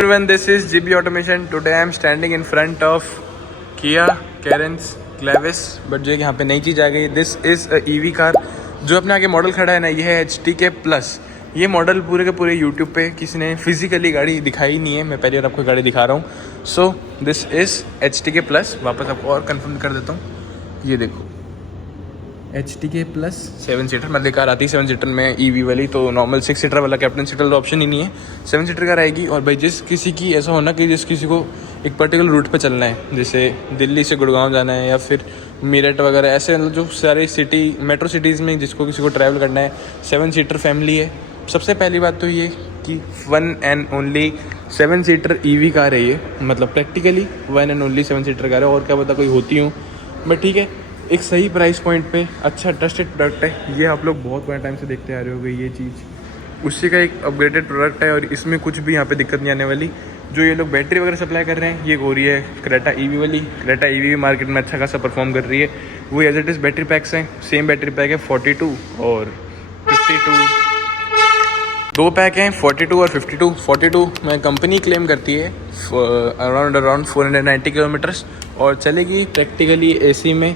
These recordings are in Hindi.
Everyone, this is GB Automation. Today I am standing in front of Kia Carens Clavis. But जो यहाँ पे नई चीज़ आ गई, this is a EV car. जो अपने आगे मॉडल खड़ा है ना, ये है HTK प्लस. ये मॉडल पूरे के पूरे यूट्यूब पे किसी ने फिजिकली गाड़ी दिखाई नहीं है. मैं पहली बार आपको गाड़ी दिखा रहा हूँ. So this is HTK plus. वापस आपको और कंफर्म कर देता हूँ. ये देखो HTK प्लस 7 सीटर. मतलब कार आती है 7 सीटर में EV वाली, तो नॉर्मल 6 सीटर वाला कैप्टन सीटर तो ऑप्शन ही नहीं है. 7 सीटर कार आएगी. और भाई जिस किसी की ऐसा होना कि जिस किसी को एक पर्टिकुलर रूट पे चलना है, जैसे दिल्ली से गुड़गांव जाना है या फिर मेरठ वगैरह, ऐसे मतलब जो सारे सिटी मेट्रो सिटीज़ में जिसको किसी को ट्रैवल करना है, 7 सीटर फैमिली है. सबसे पहली बात तो ये कि 1 and only 7 seater EV car है ये. मतलब practically 1 and only 7 seater car है. और क्या पता कोई होती हूँ, बट ठीक है, एक सही प्राइस पॉइंट पे अच्छा ट्रस्टेड प्रोडक्ट है. ये आप लोग बहुत बड़े टाइम से देखते आ रहे हो. ये चीज़ उसी का एक अपग्रेडेड प्रोडक्ट है और इसमें कुछ भी यहाँ पे दिक्कत नहीं आने वाली. जो ये लोग बैटरी वगैरह सप्लाई कर रहे हैं, ये हो रही है क्रेटा EV वाली. क्रेटा EV भी मार्केट में अच्छा खासा परफॉर्म कर रही है. वो as it is battery packs हैं. सेम बैटरी पैक है 42 और 52. 2 पैक हैं 42 और 52. 42 में कंपनी क्लेम करती है अराउंड 490 किलोमीटर्स और चलेगी प्रैक्टिकली AC में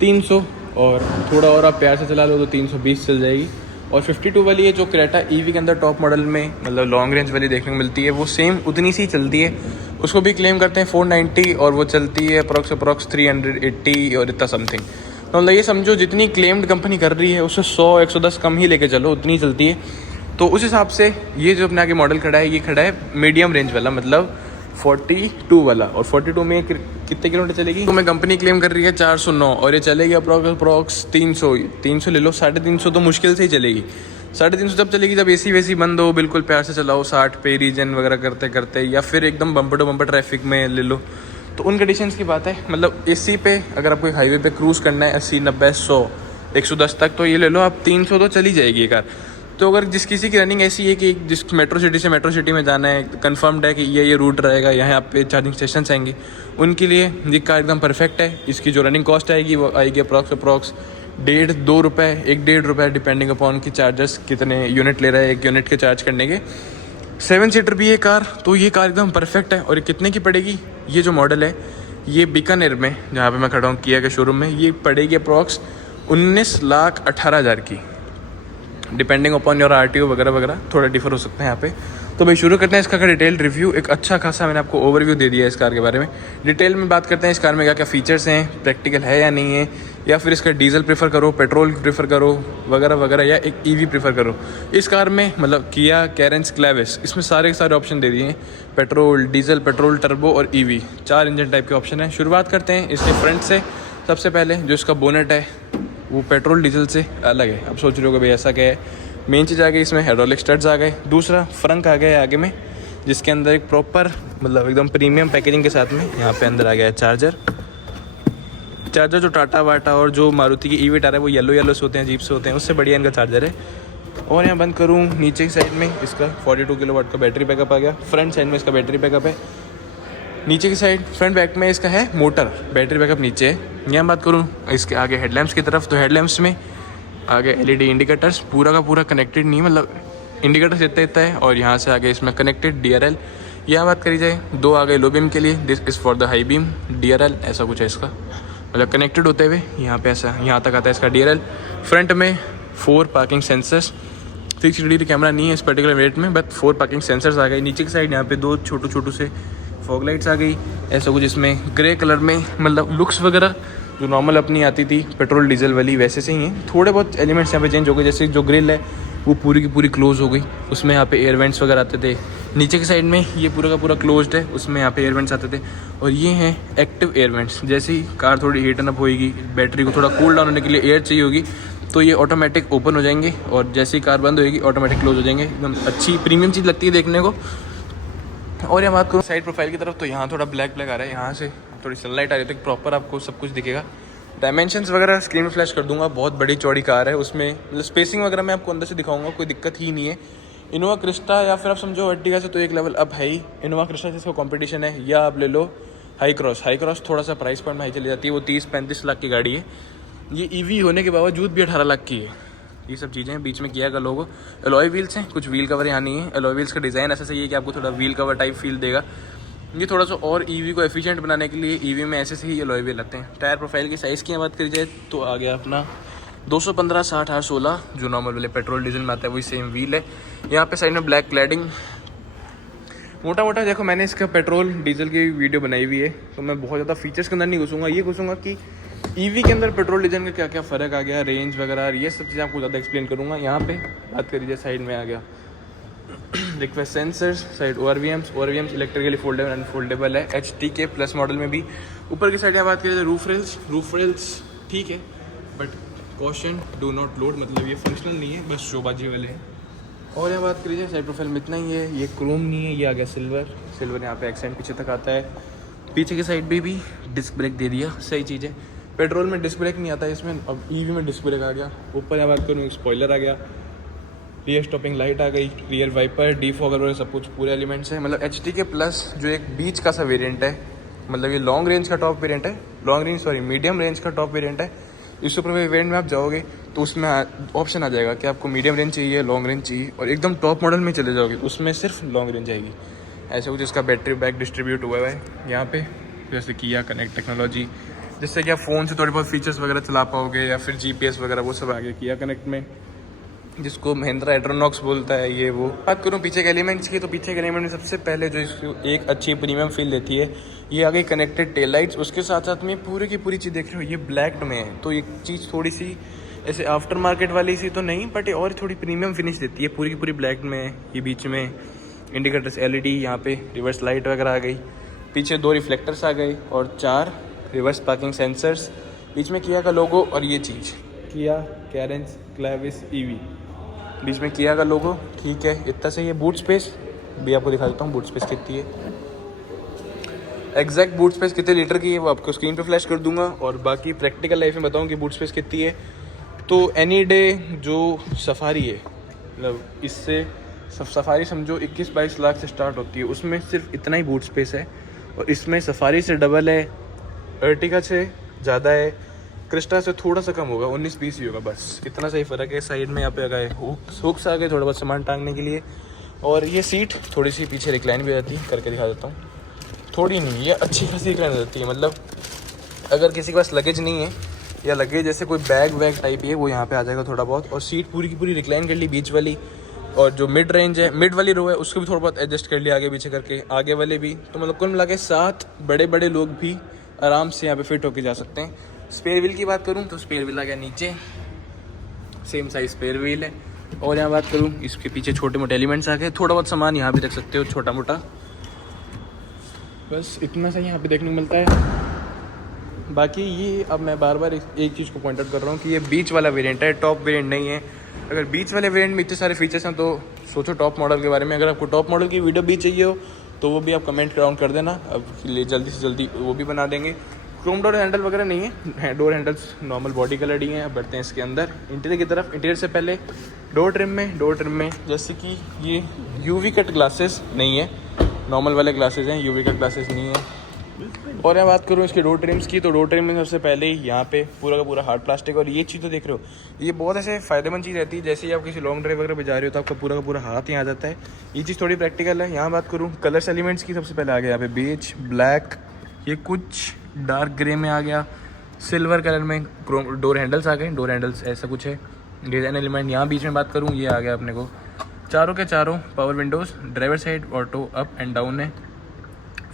300, और थोड़ा और आप प्यार से चला लो तो 320 चल जाएगी. और 52 वाली है जो क्रेटा EV के अंदर टॉप मॉडल में मतलब लॉन्ग रेंज वाली देखने को मिलती है, वो सेम उतनी सी चलती है. उसको भी क्लेम करते हैं 490 और वो चलती है अप्रॉक्स 380 और इतना समथिंग. तो मतलब ये समझो जितनी क्लेम्ड कंपनी कर रही है उससे 100-110 कम ही लेके चलो, उतनी चलती है. तो उस हिसाब से ये जो अपने आगे मॉडल खड़ा है, ये खड़ा है मीडियम रेंज वाला, मतलब 42 वाला. और 42 में कितने किलोमीटर चलेगी? तो मैं कंपनी क्लेम कर रही है 409 और ये चलेगी अप्रॉक्स 300 ले लो. 350 तो मुश्किल से ही चलेगी. 350 तब चलेगी जब AC वेसी बंद हो, बिल्कुल प्यार से चलाओ 60 पे रीजन वगैरह करते करते, या फिर एकदम बम्पर टू बम्पर ट्रैफिक में ले लो, तो उन कंडीशंस की बात है. मतलब AC पे अगर आपको हाईवे पे क्रूज़ करना है 80, 90, 100, 110 तक, तो ये ले लो आप. 300 तो चली जाएगी ये कार. तो अगर जिस किसी की रनिंग ऐसी है कि जिस मेट्रो सिटी से मेट्रो सिटी में जाना है, कंफर्म्ड है कि ये रूट रहेगा, यहाँ पे चार्जिंग स्टेशन आएंगे, उनके लिए ये कार एकदम परफेक्ट है. इसकी जो रनिंग कॉस्ट आएगी वो आएगी अप्रॉक्स 1.5-2 रुपये, 1-1.5 रुपये डिपेंडिंग अपॉन की चार्जर्स कितने यूनिट ले रहा है एक यूनिट के चार्ज करने के. 7 सीटर भी ये कार, तो ये कार एकदम परफेक्ट है. और ये कितने की पड़ेगी? ये जो मॉडल है ये बीकानेर में, जहाँ पे मैं खड़ा हूँ किया के शोरूम में, ये पड़ेगी अप्रॉक्स 19,18,000 की. डिपेंडिंग अपॉन योर RTO वगैरह वगैरह थोड़ा डिफर हो सकते हैं यहाँ पे. तो भाई शुरू करते हैं इसका डिटेल रिव्यू. एक अच्छा खासा मैंने आपको ओवरव्यू दे दिया है इस कार के बारे में. डिटेल में बात करते हैं इस कार में क्या क्या फीचर्स हैं, प्रैक्टिकल है या नहीं है, या फिर इसका डीजल प्रेफर करो, पेट्रोल प्रेफर करो वगैरह वगैरह, या एक EV प्रेफर करो. इस कार में मतलब किया कैरेंस क्लेविस, इसमें सारे के सारे ऑप्शन दे दिए हैं. पेट्रोल, डीजल, पेट्रोल, टर्बो और EV, 4 इंजन टाइप के ऑप्शन हैं. शुरुआत करते हैं इसके फ्रंट से. सबसे पहले जो इसका बोनेट है वो पेट्रोल डीजल से अलग है. अब सोच रहे हो कि भाई ऐसा क्या है. मेन चीज़ आ गई इसमें हाइड्रोलिक स्टड्स आ गए. दूसरा फ्रंक आ गया है आगे में, जिसके अंदर एक प्रॉपर मतलब एकदम प्रीमियम पैकेजिंग के साथ में यहाँ पे अंदर आ गया है चार्जर जो टाटा वाटा और जो मारुति की EV टार है वो येलो से होते हैं, अजीब से होते हैं, उससे बढ़िया इनका चार्जर है. और यहाँ बंद करूँ, नीचे की साइड में इसका 42 किलोवाट का बैटरी बैकअप आ गया. फ्रंट साइड में इसका बैटरी बैकअप है. नीचे की साइड फ्रंट बैक में इसका है मोटर, बैटरी बैकअप नीचे है. यहाँ बात करूँ इसके आगे हेडलैम्प्स की तरफ, तो हेडलैम्प्स में आगे LED इंडिकेटर्स पूरा का पूरा कनेक्टेड नहीं, मतलब इंडिकेटर्स इतना है. और यहाँ से आगे इसमें कनेक्टेड DRL. यहाँ बात करी जाए, 2 आ गए लो बीम के लिए, this is for the high beam DRL, ऐसा कुछ है इसका, मतलब कनेक्टेड होते हुए यहाँ पे ऐसा यहाँ तक आता है इसका DRL. फ्रंट में 4 पार्किंग सेंसर्स, 360 कैमरा नहीं है इस पर्टिकुलर वेरिएंट में, बट 4 पार्किंग सेंसर्स आ गए. नीचे की साइड यहाँ पे 2 छोटू से फॉग लाइट्स आ गई. ऐसा कुछ इसमें ग्रे कलर में, मतलब लुक्स वगैरह जो नॉर्मल अपनी आती थी पेट्रोल डीजल वाली वैसे से ही हैं. थोड़े बहुत एलिमेंट्स यहाँ पे चेंज हो गए, जैसे जो ग्रिल है वो पूरी की पूरी क्लोज हो गई, उसमें यहाँ पे एयर वेंट्स वगैरह आते थे. नीचे की साइड में ये पूरा का पूरा क्लोज्ड है, उसमें यहाँ पे एयर वेंट्स आते थे. और ये हैं एक्टिव एयर वेंट्स. जैसे ही कार थोड़ी हीटन अप होएगी, बैटरी को थोड़ा कूल डाउन होने के लिए एयर चाहिए होगी, तो ये ऑटोमेटिक ओपन हो जाएंगे, और जैसे ही कार बंद होएगी ऑटोमेटिक क्लोज हो जाएंगे. एकदम अच्छी प्रीमियम चीज़ लगती है देखने को. और यहाँ बात करूँ साइड प्रोफाइल की तरफ, तो यहाँ थोड़ा ब्लैक आ रहा है, यहाँ से थोड़ी सनलाइट आ रही है, तो प्रॉपर आपको सब कुछ दिखेगा. डायमेंशंस वगैरह स्क्रीन में फ्लैश कर दूंगा. बहुत बड़ी चौड़ी कार है, उसमें मतलब स्पेसिंग वगैरह मैं आपको अंदर से दिखाऊंगा, कोई दिक्कत ही नहीं है. इनोवा क्रिस्टा या फिर आप समझो अर्टिगा से तो एक लेवल अब है ही. इनोवा क्रिस्टा से इसका कॉम्पिटिशन है. या आप ले लो हाई क्रॉस थोड़ा सा प्राइस पॉइंट में हाई चली जाती है, वो 30-35 लाख की गाड़ी है. ये EV होने के बावजूद भी 18 लाख की है. ये सब चीज़ें हैं। बीच में किया का लोगो, एलॉय व्हील्स हैं, कुछ व्हील कवर यहाँ नहीं है। एलॉय व्हील्स का डिज़ाइन ऐसा सही है कि आपको थोड़ा व्हील कवर टाइप फील देगा। ये थोड़ा सा और ईवी को एफिशिएंट बनाने के लिए ईवी में ऐसे से ही एलॉय व्हील आते हैं। टायर प्रोफाइल की साइज़ की बात करी जाए तो आ गया अपना 215 60 R16 जो नॉर्मल वाले पेट्रोल डीजल में आता है, वही सेम व्हील है। यहाँ पे साइड में ब्लैक क्लैडिंग। मोटा मोटा देखो, मैंने इसका पेट्रोल डीजल की वीडियो बनाई हुई है, तो मैं बहुत ज़्यादा फीचर्स के अंदर नहीं घुसूँगा। ये घुसूँगा कि ईवी के अंदर पेट्रोल डीजल का क्या क्या फ़र्क आ गया, रेंज वगैरह, ये सब चीज़ें आपको ज़्यादा एक्सप्लेन करूँगा। यहाँ पे बात करी जाए साइड में आ गया request sensors, side ORVMs electrically foldable and foldable है HTK प्लस मॉडल में भी। ऊपर की साइड यहाँ बात करें तो रूफ रेल्स ठीक है, but caution do not load, मतलब ये फंक्शनल नहीं है, बस शोबाजी वाले हैं। और यहाँ बात करिए साइड प्रोफाइल में इतना ही है, ये क्रोम नहीं है, ये आ गया सिल्वर यहाँ पे एक्सेंट पीछे तक आता है। पीछे की साइड भी डिस्क ब्रेक दे दिया, सही चीज़ है। पेट्रोल में डिस्क ब्रेक नहीं आता है इसमें, अब ईवी में डिस्क ब्रेक आ गया। ऊपर यहाँ बात करूँ स्पॉइलर आ गया, रियर स्टॉपिंग लाइट आ गई, रियर वाइपर, डीफॉगर वगैरह सब कुछ पूरे एलिमेंट्स हैं। मतलब HTK प्लस जो एक बीच का सा वेरिएंट है, मतलब ये लॉन्ग रेंज का टॉप वेरिएंट है, मीडियम रेंज का टॉप वेरिएंट है। इस ऊपर वेरिएंट में आप जाओगे तो उसमें ऑप्शन आ जाएगा कि आपको मीडियम रेंज चाहिए, लॉन्ग रेंज चाहिए, और एकदम टॉप मॉडल में चले जाओगे उसमें सिर्फ लॉन्ग रेंज आएगी। ऐसे कुछ इसका बैटरी बैक डिस्ट्रीब्यूट हुआ है यहाँ पे, जैसे किया कनेक्ट टेक्नोलॉजी, जिससे कि आप फ़ोन से थोड़े बहुत फीचर्स वगैरह चला पाओगे, या फिर GPS वगैरह वो सब आ गया किया कनेक्ट में, जिसको महिंद्रा एड्रोनॉक्स बोलता है ये वो। बात करूँ पीछे के एलिमेंट्स की, तो पीछे के एलिमेंट में सबसे पहले जो इसको एक अच्छी प्रीमियम फील देती है, ये आ गई कनेक्टेड टेल लाइट्स। उसके साथ साथ में पूरी की पूरी चीज़ देख रहे हो ये ब्लैक में है, तो एक चीज़ थोड़ी सी ऐसे आफ्टर मार्केट वाली सी तो नहीं, बट ये और थोड़ी प्रीमियम फिनिश देती है। पूरी की पूरी ब्लैक में है, ये बीच में इंडिकेटर्स LED, यहाँ पे रिवर्स लाइट वगैरह आ गई, पीछे 2 रिफ्लेक्टर्स आ गए और 4 रिवर्स पार्किंग सेंसर्स, बीच में किया का लोगो, और ये चीज़ किया कैरेंस क्लेविस EV, बीच में किया का लोगो, ठीक है, इतना सही है। बूट स्पेस भी आपको दिखा देता हूँ, बूट स्पेस कितनी है, एग्जैक्ट बूट स्पेस कितने लीटर की है वो आपको स्क्रीन पे फ्लैश कर दूंगा, और बाकी प्रैक्टिकल लाइफ में बताऊँ कि बूट स्पेस कितनी है। तो एनी डे जो सफारी है, मतलब इससे सफारी समझो 21-22 लाख से स्टार्ट होती है, उसमें सिर्फ इतना ही बूट स्पेस है, और इसमें सफारी से डबल है, अर्टिगा से ज़्यादा है, क्रिस्टा से थोड़ा सा कम होगा, 19-20 ही होगा, बस इतना सही फ़र्क है। साइड में यहाँ पे आ गए हुक्स आ गए थोड़ा बहुत सामान टांगने के लिए, और ये सीट थोड़ी सी पीछे रिक्लाइन भी रहती है, करके दिखा देता हूँ, थोड़ी नहीं, ये अच्छी खासी रिक्लाइन रहती है। मतलब अगर किसी के पास लगेज नहीं है, या लगेज जैसे कोई बैग वैग टाइप है, वो यहाँ पे आ जाएगा थोड़ा बहुत। और सीट पूरी की पूरी रिक्लाइन कर ली बीच वाली, और जो मिड रेंज है, मिड वाली रो है, उसको भी थोड़ा बहुत एडजस्ट कर लिया आगे पीछे करके, आगे वाले भी। तो मतलब कुल मिला के 7 बड़े बड़े लोग भी आराम से यहाँ पे फिट होके जा सकते हैं। स्पेयर व्हील की बात करूँ तो स्पेयर व्हील आ गया नीचे, सेम साइज स्पेयर व्हील है। और यहाँ बात करूँ इसके पीछे छोटे मोटे एलिमेंट्स आ गए, थोड़ा बहुत सामान यहाँ भी रख सकते हो छोटा मोटा, बस इतना सा यहाँ पे देखने को मिलता है। बाकी ये अब मैं बार बार एक चीज़ को पॉइंट आउट कर रहा हूँ कि ये बीच वाला वेरिएंट है, टॉप वेरिएंट नहीं है। अगर बीच वाले वेरिएंट में इतने सारे फीचर्स हैं तो सोचो टॉप मॉडल के बारे में। अगर आपको टॉप मॉडल की वीडियो भी चाहिए हो तो वो भी आप कमेंट डाउन कर देना, अब जल्दी से जल्दी वो भी बना देंगे। क्रोम डोर हैंडल वगैरह नहीं है, door handles normal body colour ही हैं। अब बढ़ते हैं इसके अंदर इंटीरियर की तरफ। इंटीरियर से पहले डोर ट्रिम में जैसे कि ये UV कट ग्लासेस नहीं है, नॉर्मल वाले ग्लासेस हैं, UV कट ग्लासेस नहीं है। और मैं बात करूँ इसके डोर ट्रिम्स की, तो डोर ट्रिम में सबसे पहले ही यहाँ पे पूरा का पूरा हार्ड प्लास्टिक। और ये चीज़ तो देख रहे हो, ये बहुत ऐसे फ़ायदेमंद चीज़ रहती है, जैसे ही आप किसी लॉन्ग ड्राइव वगैरह पे जा रहे हो तो आपका पूरा का पूरा हाथ यहाँ आ जाता है। ये चीज़ थोड़ी प्रैक्टिकल है। यहाँ बात करूँ कलर्स एलिमेंट्स की, सबसे पहले आ गया यहाँ पे बेज, ब्लैक, ये कुछ डार्क ग्रे में आ गया, सिल्वर कलर में क्रोम डोर हैंडल्स आ गए, डोर हैंडल्स ऐसा कुछ है। डिज़ाइन एलिमेंट यहाँ बीच में बात करूँ, ये आ गया अपने को चारों के चारों power Windows, driver side auto up and down है,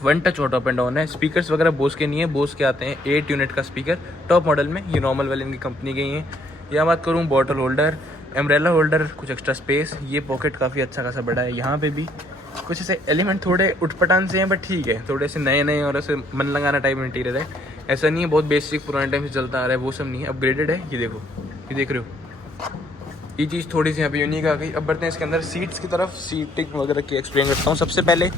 1 touch auto up and down है। स्पीकर्स वगैरह बोस के नहीं है, बोस के आते हैं 8 यूनिट का स्पीकर टॉप मॉडल में, ये नॉर्मल वाले इनकी कंपनी के ही हैं। यहाँ बात करूँ बॉटल होल्डर, एम्ब्रेला होल्डर, कुछ एक्स्ट्रा स्पेस, ये पॉकेट काफ़ी अच्छा खासा बड़ा है। यहाँ पे भी कुछ ऐसे एलिमेंट थोड़े उठपटांग से हैं, बट ठीक है, थोड़े से नए और ऐसे मन लगाना टाइप इंटीरियर है। ऐसा नहीं है बहुत बेसिक पुराने टाइम से चलता आ रहा है, वो सब नहीं है, अपग्रेडेड है। ये देखो, ये देख रहे हो, ये चीज़ थोड़ी सी यहाँ पे यूनिक आ गई। अब बढ़ते हैं इसके अंदर सीट्स की तरफ, सीटिंग वगैरह की एक्सप्लेन करता हूँ। सबसे पहले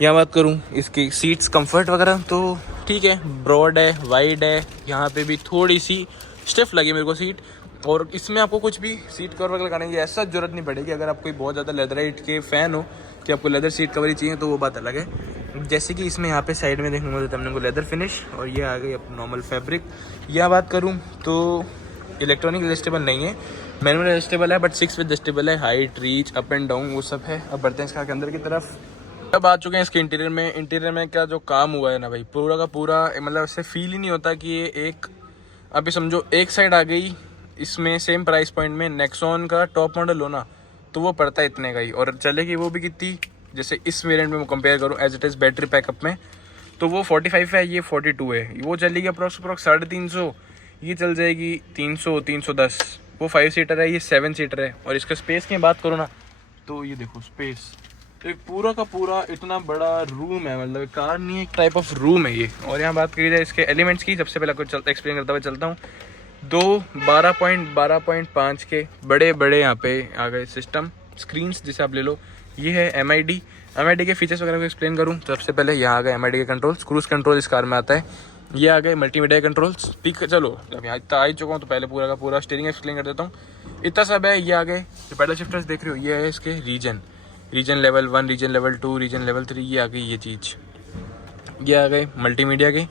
यहाँ बात करूँ इसकी सीट्स कंफर्ट वगैरह, तो ठीक है, ब्रॉड है, वाइड है। यहाँ पे भी थोड़ी सी स्टिफ लगी मेरे को सीट, और इसमें आपको कुछ भी सीट कवर वगैरह लगाने की ऐसा जरूरत नहीं पड़ेगी। अगर आप कोई बहुत ज़्यादा लेदराइट के फ़ैन हो कि आपको लेदर सीट कवर ही चाहिए तो वो बात अलग है। जैसे कि इसमें यहाँ पे साइड में देखने को मिलता है हमने को लेदर फिनिश, और ये आ गई नॉर्मल फैब्रिक। यह बात करूँ तो इलेक्ट्रॉनिक एडजस्टेबल नहीं है, मैनुअल एडजस्टेबल है बट 6 एडजस्टेबल है, height, reach, up and down वो सब है। अब बढ़ते हैं इसका के अंदर की तरफ। अब आ चुके हैं इसके इंटीरियर में क्या जो काम हुआ है ना भाई, पूरा का पूरा मतलब ऐसे फील ही नहीं होता कि ये एक, अभी समझो एक साइड आ गई इसमें सेम प्राइस पॉइंट में नेक्सॉन का टॉप मॉडल हो ना, तो वो पड़ता है इतने का ही, और चलेगी वो भी कितनी, जैसे इस वेरिएंट में मैं कंपेयर करूँ as it is battery backup में, तो वो 45 है, ये 42 है। वो चलेगी अप्रॉक्स 350, ये चल जाएगी 300 310। वो 5 सीटर है, ये 7 सीटर है। और इसका स्पेस की बात करो ना, तो ये देखो स्पेस, तो एक पूरा का पूरा इतना बड़ा रूम है, मतलब कार नहीं है, एक टाइप ऑफ रूम है ये। और यहाँ बात करी जाए इसके एलिमेंट्स की, सबसे पहले कुछ एक्सप्लेन करता हुआ चलता हूँ। दो 12.5 के बड़े बड़े यहाँ पे आ गए सिस्टम स्क्रीन्स, जिसे आप ले लो। ये है एमआईडी के फीचर्स वगैरह को एक्सप्लेन करूँ तो सबसे पहले यहाँ आ गए एमआईडी के कंट्रोल्स। क्रूज कंट्रोल इस कार में आता है। ये आ गए मल्टीमीडिया कंट्रोल्स, स्पीकर। चलो जब यहाँ इतना आ ही चुका हूँ तो पहले पूरा का पूरा स्टीयरिंग एक्सप्लेन कर देता हूँ। इतना सब है। ये आ गए जो पैडल शिफ्टर्स देख रहे हो, ये है इसके regen level 1, regen level 2, regen level 3। ये आ गई ये चीज़। ये आ गए मल्टीमीडिया के,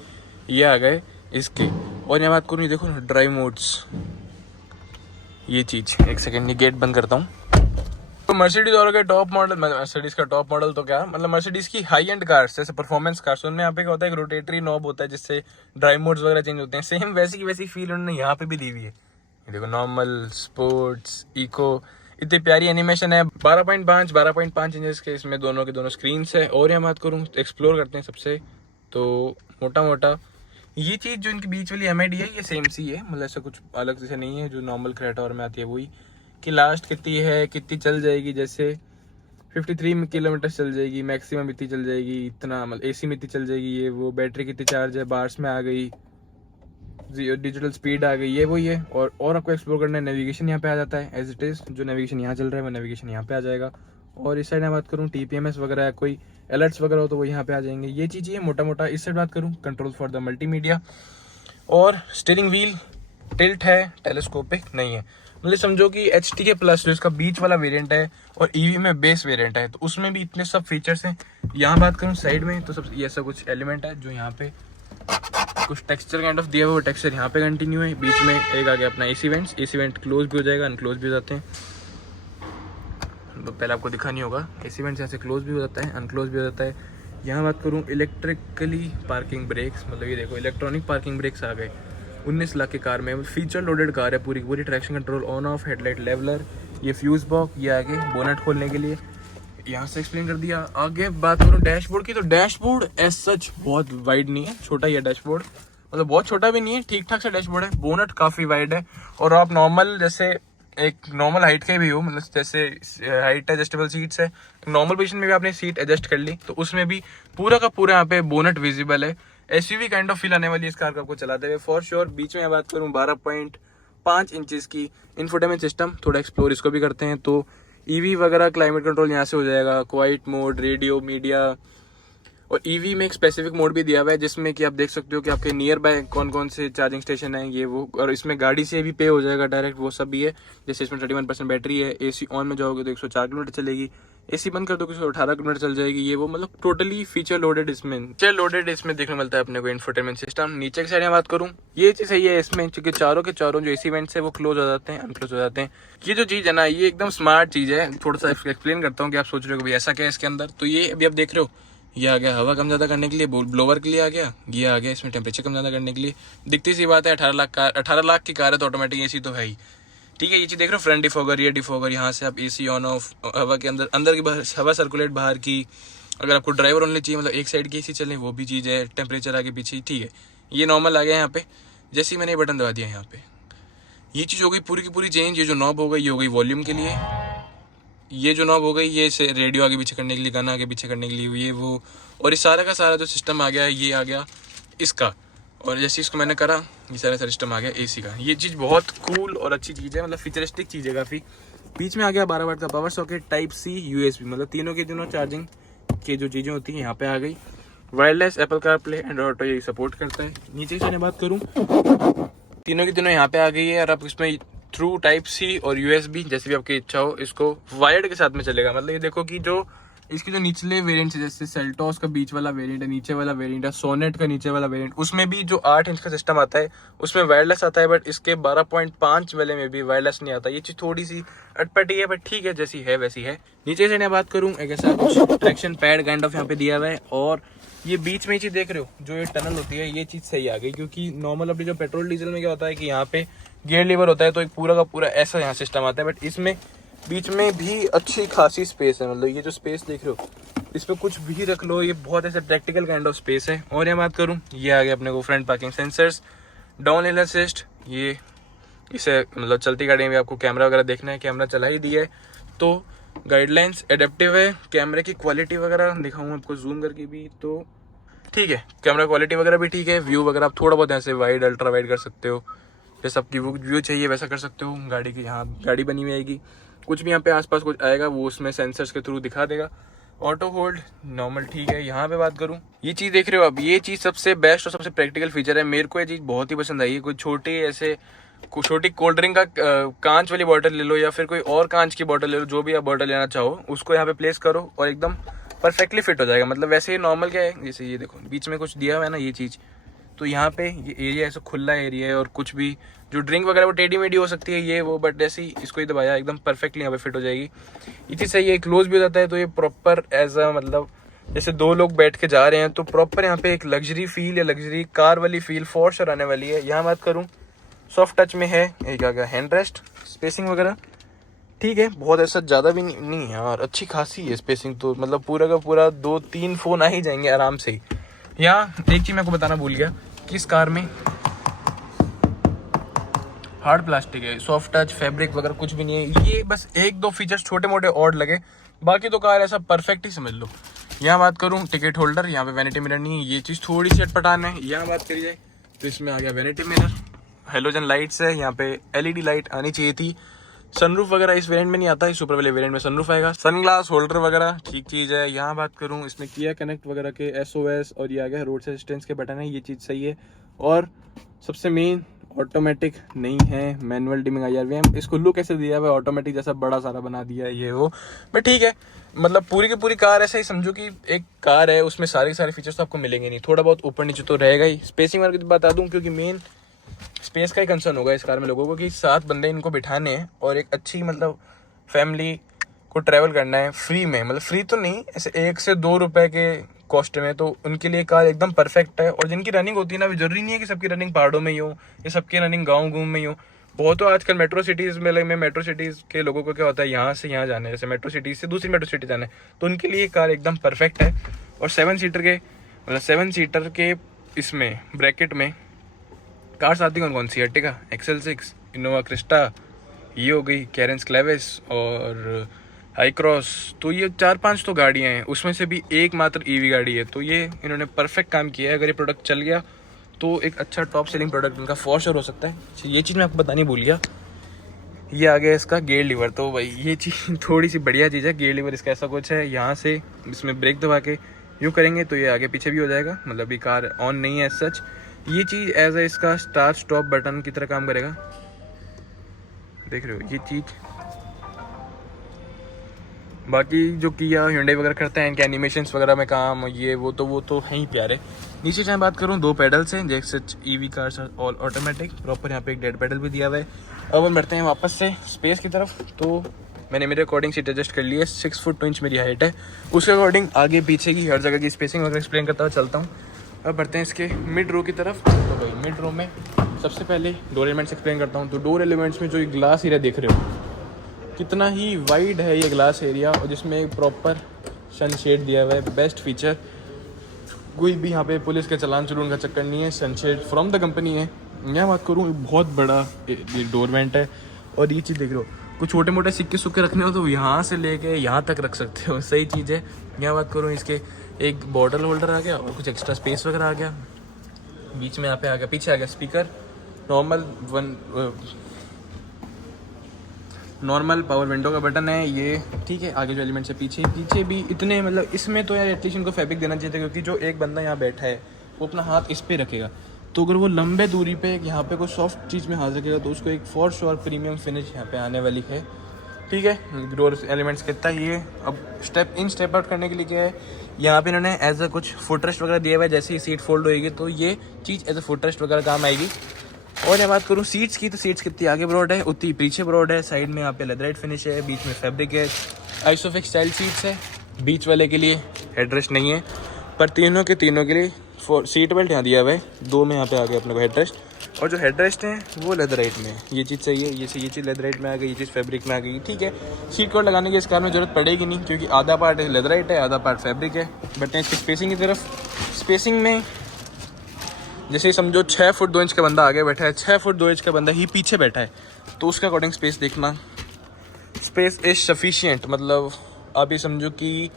ये आ गए इसके। और यहाँ बात करूँ, ये देखो ड्राइव मोड्स, ये चीज़। एक सेकेंड, ये गेट बंद करता हूँ। तो मर्सिडीज और के टॉप मॉडल, मर्सिडीज का टॉप मॉडल तो क्या मतलब मर्सिडीज की हाई एंड कार्स जैसे परफॉर्मेंस कार्स, उनमें यहाँ पे क्या होता है, एक रोटेटरी नॉब होता है जिससे ड्राइव मोड्स वगैरह चेंज होते हैं। सेम वैसी की वैसी फील उन्होंने यहाँ पे भी दी हुई है। ये देखो नॉर्मल, स्पोर्ट्स, इको, इतनी प्यारी एनिमेशन है। 12.5 इंचेस के इसमें दोनों के दोनों स्क्रीन है। और यहाँ बात करूँ एक्सप्लोर करते हैं सबसे, तो मोटा ये चीज़ जो इनकी बीच वाली एमआईडी है, ये सेम सी है, मतलब ऐसा कुछ अलग जैसे नहीं है जो नॉर्मल क्रेटा और में आती है वही। कि लास्ट कितनी है, कितनी चल जाएगी, जैसे 53 किलोमीटर चल जाएगी मैक्सिमम, इतनी चल जाएगी, इतना मतलब एसी में इतनी चल जाएगी। ये वो बैटरी कितनी चार्ज है, बार्स में आ गई, डिजिटल स्पीड आ गई, ये वही है। और आपको एक्सप्लोर करना है, नेविगेशन यहाँ पे आ जाता है एज इट इज़। जो नेविगेशन यहाँ चल रहा है वो नेविगेशन यहाँ पे आ जाएगा। और इस साइड में बात करूँ TPMS वगैरह, कोई अलर्ट्स वगैरह हो तो वो यहाँ पे आ जाएंगे। ये चीज़ है मोटा। इस साइड बात करूँ, कंट्रोल फॉर द मल्टीमीडिया। और स्टीयरिंग व्हील टिल्ट है, टेलीस्कोपिक नहीं है। मतलब समझो कि HTK प्लस जो इसका बीच वाला वेरिएंट है और EV में बेस वेरिएंट है, तो उसमें भी इतने सब फीचर्स हैं। यहाँ बात करूँ साइड में, तो सब ये ऐसा कुछ एलिमेंट है जो यहाँ पे कुछ टेक्सचर काइंड ऑफ दिया हुआ, वो टेक्सचर यहाँ पे कंटिन्यू है। बीच में एक आ गया अपना AC वेंट क्लोज भी हो जाएगा, अनक्लोज भी हो जाते हैं। तो पहले आपको दिखा नहीं होगा, AC वेंट यहाँ से क्लोज भी हो जाता है, अनक्लोज भी हो जाता है। यहाँ बात करूँ इलेक्ट्रिकली पार्किंग ब्रेक्स, मतलब ये देखो इलेक्ट्रॉनिक पार्किंग ब्रेक्स आ गए। 19 लाख की कार में फीचर लोडेड कार है पूरी पूरी। Traction control on off, headlight leveller, ये फ्यूज बॉक्स, ये आगे बोनट खोलने के लिए यहाँ से एक्सप्लेन कर दिया। आगे बात करूँ डैशबोर्ड की, तो डैशबोर्ड एज सच बहुत वाइड नहीं है, छोटा ही है डैशबोर्ड, मतलब बहुत छोटा भी नहीं है, ठीक ठाक सा डैशबोर्ड है। बोनट काफ़ी वाइड है। और आप नॉर्मल जैसे एक नॉर्मल हाइट के भी हो, मतलब जैसे हाइट एडजस्टेबल सीट्स है, नॉर्मल पोजीशन में भी आपने सीट एडजस्ट कर ली, तो उसमें भी पूरा का पूरा यहाँ पे बोनट विजिबल है। SUV काइंड ऑफ फील आने वाली इस कार का आपको चलाते हुए फॉर श्योर। बीच में बात करूँ 12.5 इंचेस की इंफोटेनमेंट सिस्टम, थोड़ा एक्सप्लोर इसको भी करते हैं। तो EV वगैरह क्लाइमेट कंट्रोल यहाँ से हो जाएगा, क्वाइट मोड, रेडियो, मीडिया। और EV में एक स्पेसिफिक मोड भी दिया हुआ है जिसमें कि आप देख सकते हो कि आपके नियर बाय कौन कौन से चार्जिंग स्टेशन है, ये वो। और इसमें गाड़ी से भी पे हो जाएगा डायरेक्ट, वो सब भी है। जैसे इसमें 31% बैटरी है। AC ऑन में जाओगे तो 104 किलोमीटर चलेगी, AC बंद कर दो 118 किलोमीटर चल जाएगी, ये वो। मतलब टोटली फीचर लोडेड इसमें देखने मिलता है अपने को इंफोटेनमेंट सिस्टम। नीचे की साइड में बात करूँ, ये चीज़ सही है इसमें, क्योंकि चारों के चारों जो AC वेंट्स है वो क्लोज हो जाते हैं, अनक्लोज हो जाते हैं। ये जो चीज़ है ना, ये एकदम स्मार्ट चीज़ है। थोड़ा सा एक्सप्लेन करता हूँ कि आप सोच रहे हो कि ऐसा क्या है इसके अंदर। तो ये अभी आप देख रहे हो, ये आ गया हवा कम ज़्यादा करने के लिए, ब्लोवर के लिए आ गया। ये आ गया इसमें टेम्परेचर कम ज़्यादा करने के लिए। दिखती सी बात है, 18 लाख की कार है तो ऑटोमेटिक AC तो है ही, ठीक है। ये चीज़ देख रहे हो, फ्रंट डिफॉगर, रियर डिफॉगर, यहाँ से आप AC ऑन ऑफ, हवा के अंदर की हवा सर्कुलेट बाहर की। अगर आपको ड्राइवर ओनली चाहिए, मतलब एक साइड की AC चले, वो भी चीज़ है। टेम्परेचर आगे पीछे, ठीक है। ये नॉर्मल आ गया यहाँ पे। जैसे ही मैंने ये बटन दबा दिया यहाँ पे, ये चीज़ हो गई पूरी की पूरी चेंज। ये जो नॉब हो गई, ये हो गई वॉल्यूम के लिए। ये जो नॉब हो गई, ये रेडियो आगे पीछे करने के लिए, गाना आगे पीछे करने के लिए, ये वो। और इस सारा का सारा जो सिस्टम आ गया, ये आ गया इसका। और जैसे इसको मैंने करा, ये सारा सिस्टम आ गया AC का। ये चीज़ बहुत कूल और अच्छी चीज़ है, मतलब फ्यूचरिस्टिक चीज़ है काफ़ी। बीच में आ गया 12 वाट का पावर सॉकेट, Type-C, USB, मतलब तीनों के दिनों चार्जिंग की जो चीज़ें होती हैं यहाँ पे आ गई। Wireless, Apple CarPlay, Android auto ये सपोर्ट करता है। नीचे से बात करूँ, तीनों की तीनों यहाँ पे आ गई है। और आप इसमें थ्रू Type-C और USB, जैसे भी आपकी इच्छा हो, इसको वायर्ड के साथ में चलेगा। मतलब ये देखो कि जो इसके जो निचले वेरिएंट है, जैसे सेल्टोस का बीच वाला वेरिएंट है, नीचे वाला वेरिएंट है, सोनेट का नीचे वाला वेरिएंट, उसमें भी जो 8 इंच का सिस्टम आता है उसमें वायरलेस आता है, बट इसके 12.5 वाले में भी वायरलेस नहीं आता। ये चीज़ थोड़ी सी अटपटी है, बट ठीक है, जैसी है वैसी है। नीचे से मैं बात करूँ, एक ऐसा कुछ ट्रैक्शन पैड काइंड ऑफ यहाँ पे दिया हुआ है, और ये बीच में ये चीज़ देख रहे हो जो ये टनल होती है, ये चीज़ सही आ गई, क्योंकि नॉर्मल अपनी जो पेट्रोल डीजल में क्या होता है कि यहाँ पे गियर लीवर होता है, तो एक पूरा का पूरा ऐसा यहाँ सिस्टम आता है, बट इसमें बीच में भी अच्छी खासी स्पेस है। मतलब ये जो स्पेस देख रहे हो, इस पर कुछ भी रख लो, ये बहुत ऐसा प्रैक्टिकल काइंड ऑफ स्पेस है। और यहाँ बात करूँ, ये आ गया अपने को front parking sensors, down hill assist, ये इसे मतलब चलती गाड़ी में आपको कैमरा वगैरह देखना है, कैमरा चला ही दिया है, तो गाइडलाइंस एडेप्टिव है। कैमरे की क्वालिटी वगैरह दिखाऊँ आपको जूम करके भी, तो ठीक है, कैमरा क्वालिटी वगैरह भी ठीक है। व्यू वगैरह आप थोड़ा बहुत ऐसे वाइड अल्ट्रा वाइड कर सकते हो, जैसा आपकी व्यू चाहिए वैसा कर सकते हो। गाड़ी की यहाँ गाड़ी बनी हुई आएगी, कुछ भी यहाँ पे आसपास कुछ आएगा वो उसमें सेंसर्स के थ्रू दिखा देगा। ऑटो होल्ड नॉर्मल ठीक है। यहाँ पे बात करूँ, ये चीज़ देख रहे हो अब, ये चीज़ सबसे बेस्ट और सबसे प्रैक्टिकल फीचर है। मेरे को ये चीज़ बहुत ही पसंद आई है। कोई छोटी ऐसे छोटी कोल्ड ड्रिंक का कांच वाली बॉटल ले लो, या फिर कोई और कांच की बॉटल ले लो, जो भी आप बॉटल लेना चाहो उसको यहाँ पे प्लेस करो और एकदम परफेक्टली फिट हो जाएगा। मतलब वैसे ही नॉर्मल क्या है, जैसे ये देखो बीच में कुछ दिया हुआ है ना ये चीज़, तो यहाँ पे ये एरिया ऐसा खुला एरिया है, और कुछ भी जो ड्रिंक वगैरह वो टेढ़ी मेढ़ी हो सकती है ये वो, बट जैसे ही इसको ही दबाया एकदम परफेक्टली यहाँ पे फिट हो जाएगी। ये चीज़ सही है। क्लोज भी हो जाता है, तो ये प्रॉपर एज अ मतलब जैसे दो लोग बैठ के जा रहे हैं, तो प्रॉपर यहाँ पे एक लग्जरी फील या लग्जरी कार वाली फील फॉर श्योर आने वाली है। यहाँ बात करूँ, सॉफ्ट टच में है, एक आ गया हैंड रेस्ट, स्पेसिंग वगैरह ठीक है, बहुत ऐसा ज़्यादा भी नहीं है यार, अच्छी खासी है स्पेसिंग, तो मतलब पूरा का पूरा 2-3 फ़ोन आ ही जाएंगे आराम से ही। यहाँ एक चीज़ मैं आपको बताना भूल गया कि इस कार में हार्ड प्लास्टिक है, सॉफ्ट टच फैब्रिक वगैरह कुछ भी नहीं है। ये बस 1-2 फीचर्स छोटे मोटे और लगे, बाकी तो कार ऐसा परफेक्ट ही समझ लो। यहाँ बात करूँ टिकट होल्डर, यहाँ पे वैनिटी मिरर नहीं है, ये चीज़ थोड़ी सी अटपटान है। यहाँ बात करी जाए तो इसमें आ गया वैनिटी मिरर, हेलोजन लाइट्स है, यहाँ पे LED लाइट आनी चाहिए थी। सनरूफ वगैरह इस वेरिएंट में नहीं आता है, सुपर वाले वेरिएंट में सनरूफ आएगा। सनग्लास होल्डर वगैरह ठीक चीज़ है। यहाँ बात करूँ, इसमें किया कनेक्ट वगैरह के SOS और ये आ गया रोड असिस्टेंस के बटन है, ये चीज़ सही है। और सबसे मेन, ऑटोमेटिक नहीं है, मैनुअल डिमिंग IRVM। इसको लुक ऐसे दिया हुआ है ऑटोमेटिक जैसा, बड़ा सारा बना दिया है ये वो, बट ठीक है। मतलब पूरी की पूरी कार ऐसा ही समझो कि एक कार है, उसमें सारे फीचर्स तो आपको मिलेंगे नहीं, थोड़ा बहुत ऊपर नीचे तो रहेगा ही। स्पेसिंग वगैरह की बता दूं, क्योंकि मेन स्पेस का ही कंसर्न होगा इस कार में लोगों को, कि 7 बंदे इनको बिठाने हैं और एक अच्छी मतलब फैमिली को ट्रैवल करना है फ्री में, मतलब फ्री तो नहीं, ऐसे 1 से 2 रुपए के कॉस्ट में, तो उनके लिए कार एकदम परफेक्ट है। और जिनकी रनिंग होती है ना, जरूरी नहीं है कि सबकी रनिंग पहाड़ों में ही हो या सबकी रनिंग गाँव में ही हो। बहुत तो आजकल मेट्रो सिटीज़ में मेट्रो सिटीज़ के लोगों को क्या होता है, यहाँ से यहाँ जाना है, जैसे मेट्रो सिटीज़ से दूसरी मेट्रो सिटी जाना है, तो उनके लिए कार एकदम परफेक्ट है। और 7 सीटर के इसमें ब्रैकेट में कार्स आती कौन सी, अर्टिगा, XL6, इनोवा क्रिस्टा, ये हो गई कैरेंस क्लेविस और हाई क्रॉस, तो ये 4-5 तो गाड़ियाँ हैं, उसमें से भी एकमात्र EV गाड़ी है। तो ये इन्होंने परफेक्ट काम किया है। अगर ये प्रोडक्ट चल गया तो एक अच्छा टॉप सेलिंग प्रोडक्ट इनका फॉर श्योर हो सकता है। ये चीज़ मैं आपको बतानी भूल गया, ये आ गया इसका गियर लीवर। तो भाई ये चीज़ थोड़ी सी बढ़िया चीज़ है, गियर लीवर इसका ऐसा कुछ है, यहाँ से इसमें ब्रेक दबा के यूँ करेंगे तो ये आगे पीछे भी हो जाएगा, मतलब ये कार ऑन नहीं है एज सच। ये चीज़ एज ए इसका स्टार्ट स्टॉप बटन की तरह काम करेगा, देख रहे हो ये चीज़। बाकी जो किया Hyundai वगैरह करते हैं, इनके एनिमेशंस वगैरह में काम, ये वो तो हैं ही प्यारे। नीचे से बात करूँ, 2 पेडल्स हैं, जैसे EV cars all automatic, proper यहाँ पे एक डेड पेडल भी दिया हुआ है। अब हम बढ़ते हैं वापस से स्पेस की तरफ। तो मैंने मेरे अकॉर्डिंग सीट एडजस्ट कर ली है, 6 फुट 2 इंच मेरी हाइट है, उसके अकॉर्डिंग आगे पीछे की हर जगह की स्पेसिंग वगैरह एक्सप्लेन करता हुआ चलता हूँ। अब बढ़ते हैं इसके मिड रो की तरफ। तो भाई मिड रो में सबसे पहले डोर एलिमेंट्स एक्सप्लेन करता हूँ। तो डोर एलिमेंट्स में जो ये ग्लास एरिया देख रहे हो, कितना ही वाइड है ये ग्लास एरिया, और जिसमें एक प्रॉपर सनशेड दिया हुआ है, बेस्ट फीचर। कोई भी यहाँ पे पुलिस के चलान चलून का चक्कर नहीं है, सनशेड फ्रॉम द कंपनी है। यहाँ बात करूँ, बहुत बड़ा ये डोर वेंट है, और ये चीज़ देख रहे हो, कुछ छोटे मोटे सिक्के सुक्के रखने हो तो यहाँ से लेके यहाँ तक रख सकते हो, सही चीज़ है। यहाँ बात करूँ, इसके एक बॉटल होल्डर आ गया और कुछ एक्स्ट्रा स्पेस वगैरह आ गया। बीच में यहाँ पे आ गया, पीछे आ गया स्पीकर, नॉर्मल पावर विंडो का बटन है ये, ठीक है। आगे जो एलिमेंट्स है पीछे भी इतने, मतलब इसमें तो यार एटलीस्ट इनको फैब्रिक देना चाहिए था, क्योंकि जो एक बंदा यहाँ बैठा है वो अपना हाथ इस पे रखेगा, तो अगर वो लंबे दूरी पे यहाँ पे कोई सॉफ्ट चीज़ में हाथ रखेगा तो उसको एक फॉर श्योर प्रीमियम फिनिश यहाँ पे आने वाली है। ठीक है, डोर एलिमेंट्स कितना ही है। अब स्टेप आउट करने के लिए क्या है, यहाँ पे इन्होंने एज अ कुछ फुटरेस्ट वगैरह दिया हुआ है। जैसे ही सीट फोल्ड होएगी तो ये चीज़ एज अ फुटरेस्ट वगैरह काम आएगी। और मैं बात करूँ सीट्स की, तो सीट्स कितनी आगे ब्रॉड है उतनी पीछे ब्रॉड है। साइड में यहाँ पे लेदराइट फिनिश है, बीच में फैब्रिक है, आइसोफिक्स स्टाइल सीट्स है। बीच वाले के लिए हेडरेस्ट नहीं है, पर तीनों के लिए सीट बेल्ट यहाँ दिया हुआ है। 2 में यहाँ पे आ गया अपने को हेडरेस्ट, और जो हेडरेस्ट है वो लेदराइट में है। ये चीज़ सही है, ये चीज़ लेदराइट में आ गई, ये चीज़ फैब्रिक में आ गई। ठीक है, सीट कवर लगाने की इस कार में ज़रूरत पड़ेगी नहीं, क्योंकि आधा पार्ट लेदराइट है, आधा पार्ट फैब्रिक है। बट इसकी स्पेसिंग की तरफ, स्पेसिंग में जैसे समझो 6 फुट 2 इंच का बंदा आगे बैठा है, 6 फुट 2 इंच का बंदा ही पीछे बैठा है, तो उसका अकॉर्डिंग स्पेस देखना। स्पेस इज सफिशिएंट, मतलब आप ये समझो कि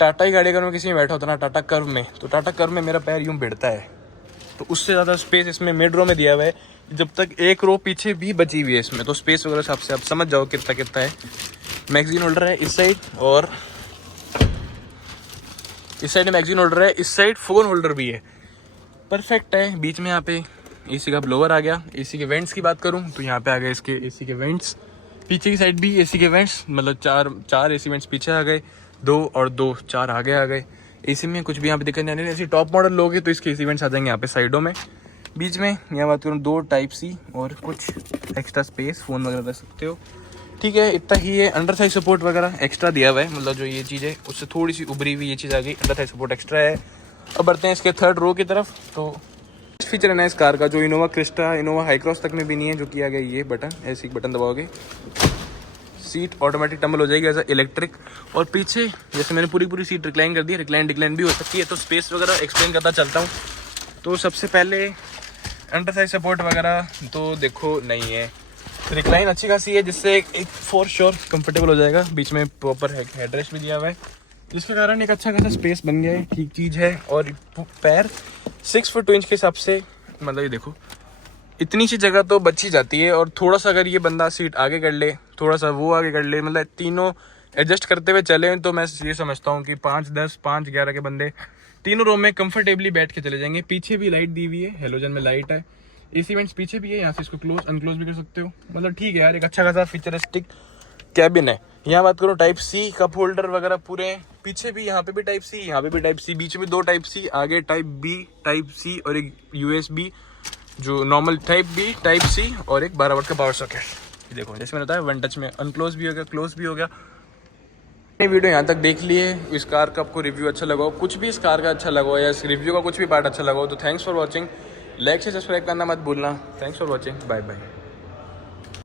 टाटा की गाड़ी अगर मैं किसी में बैठा होता ना, टाटा कर्व में, तो टाटा कर्व में मेरा पैर यूँ भिड़ता है, तो उससे ज़्यादा स्पेस इसमें मिड रो में दिया हुआ है। जब तक एक रो पीछे भी बची हुई है इसमें, तो स्पेस वगैरह हिसाब से आप समझ जाओ कितना है। मैगजीन होल्डर है इस साइड, और इस साइड मैगजीन होल्डर है, इस साइड फ़ोन होल्डर भी है। परफेक्ट है। बीच में यहाँ पे एसी का ब्लोअर आ गया। एसी के वेंट्स की बात करूँ तो यहाँ पे आ गए इसके एसी के वेंट्स। पीछे की साइड भी एसी के वेंट्स, मतलब चार एसी वेंट्स पीछे आ गए, 2 और 2 4 आगे आ गए। एसी में कुछ भी यहाँ पे दिक्कत नहीं है। ऐसी टॉप मॉडल लोगे तो इसके एसी वेंट्स आ जाएंगे यहाँ पे साइडों में। बीच में यहाँ बात करूँ 2 टाइप सी और कुछ एक्स्ट्रा स्पेस, फ़ोन वगैरह रख सकते हो। ठीक है, इतना ही है। अंडर साइज सपोर्ट वगैरह एक्स्ट्रा दिया हुआ है, मतलब जो ये चीज़ है उससे थोड़ी सी उभरी हुई ये चीज़ आ गई, अंडर साइज सपोर्ट एक्स्ट्रा है। अब बढ़ते हैं इसके थर्ड रो की तरफ। तो फीचर है ना इस कार का, जो Innova Crysta, Innova high cross तक में भी नहीं है, जो किया गया ये बटन, ऐसे बटन दबाओगे सीट ऑटोमेटिक टम्बल हो जाएगी एज इलेक्ट्रिक। और पीछे जैसे मैंने पूरी सीट रिक्लाइन कर दी है, रिक्लाइन भी हो सकती है। तो स्पेस वगैरह एक्सप्लेन करता चलता हूँ। तो सबसे पहले अंडर साइज सपोर्ट वगैरह तो देखो नहीं है, रिक्लाइन अच्छी खासी है, जिससे एक फॉर श्योर कंफर्टेबल हो जाएगा। बीच में प्रॉपर हेडरेस्ट भी दिया हुआ है, जिसके कारण एक अच्छा खासा स्पेस बन गया है। ठीक चीज़ है। और पैर 6 फुट 2 इंच के हिसाब से, मतलब ये देखो इतनी सी जगह तो बच ही जाती है। और थोड़ा सा अगर ये बंदा सीट आगे कर ले, थोड़ा सा वो आगे कर ले, मतलब तीनों एडजस्ट करते हुए चले, तो मैं ये समझता हूँ कि 5 10 5 11 के बंदे तीनों रो में कंफर्टेबली बैठ के चले जाएंगे। पीछे भी लाइट दी हुई है, हेलोजन में लाइट है। एसी वेंट्स पीछे भी है, यहाँ से इसको क्लोज अनक्लोज भी कर सकते हो। मतलब ठीक है यार, एक अच्छा खासा फीचरिस्टिक कैबिन है। यहाँ बात करो टाइप सी कप होल्डर वगैरह पूरे, पीछे भी, यहाँ पे भी टाइप सी, यहाँ पे भी टाइप सी, बीच में 2 टाइप सी, आगे टाइप बी टाइप सी, और एक USB जो normal type B type C, और एक 12 वाट का पावर सॉकेट। देखो जैसे मैंने बताया, वन टच में अनक्लोज भी हो गया, क्लोज भी हो गया। वीडियो यहाँ तक देख लिए। इस कार का आपको रिव्यू अच्छा लगा हो, कुछ भी इस कार का अच्छा लगा हो, या इस रिव्यू का कुछ भी पार्ट अच्छा लगा हो, तो थैंक्स फॉर वॉचिंग। लाइक से सब्सक्राइब करना मत भूलना। Thanks for watching, bye bye.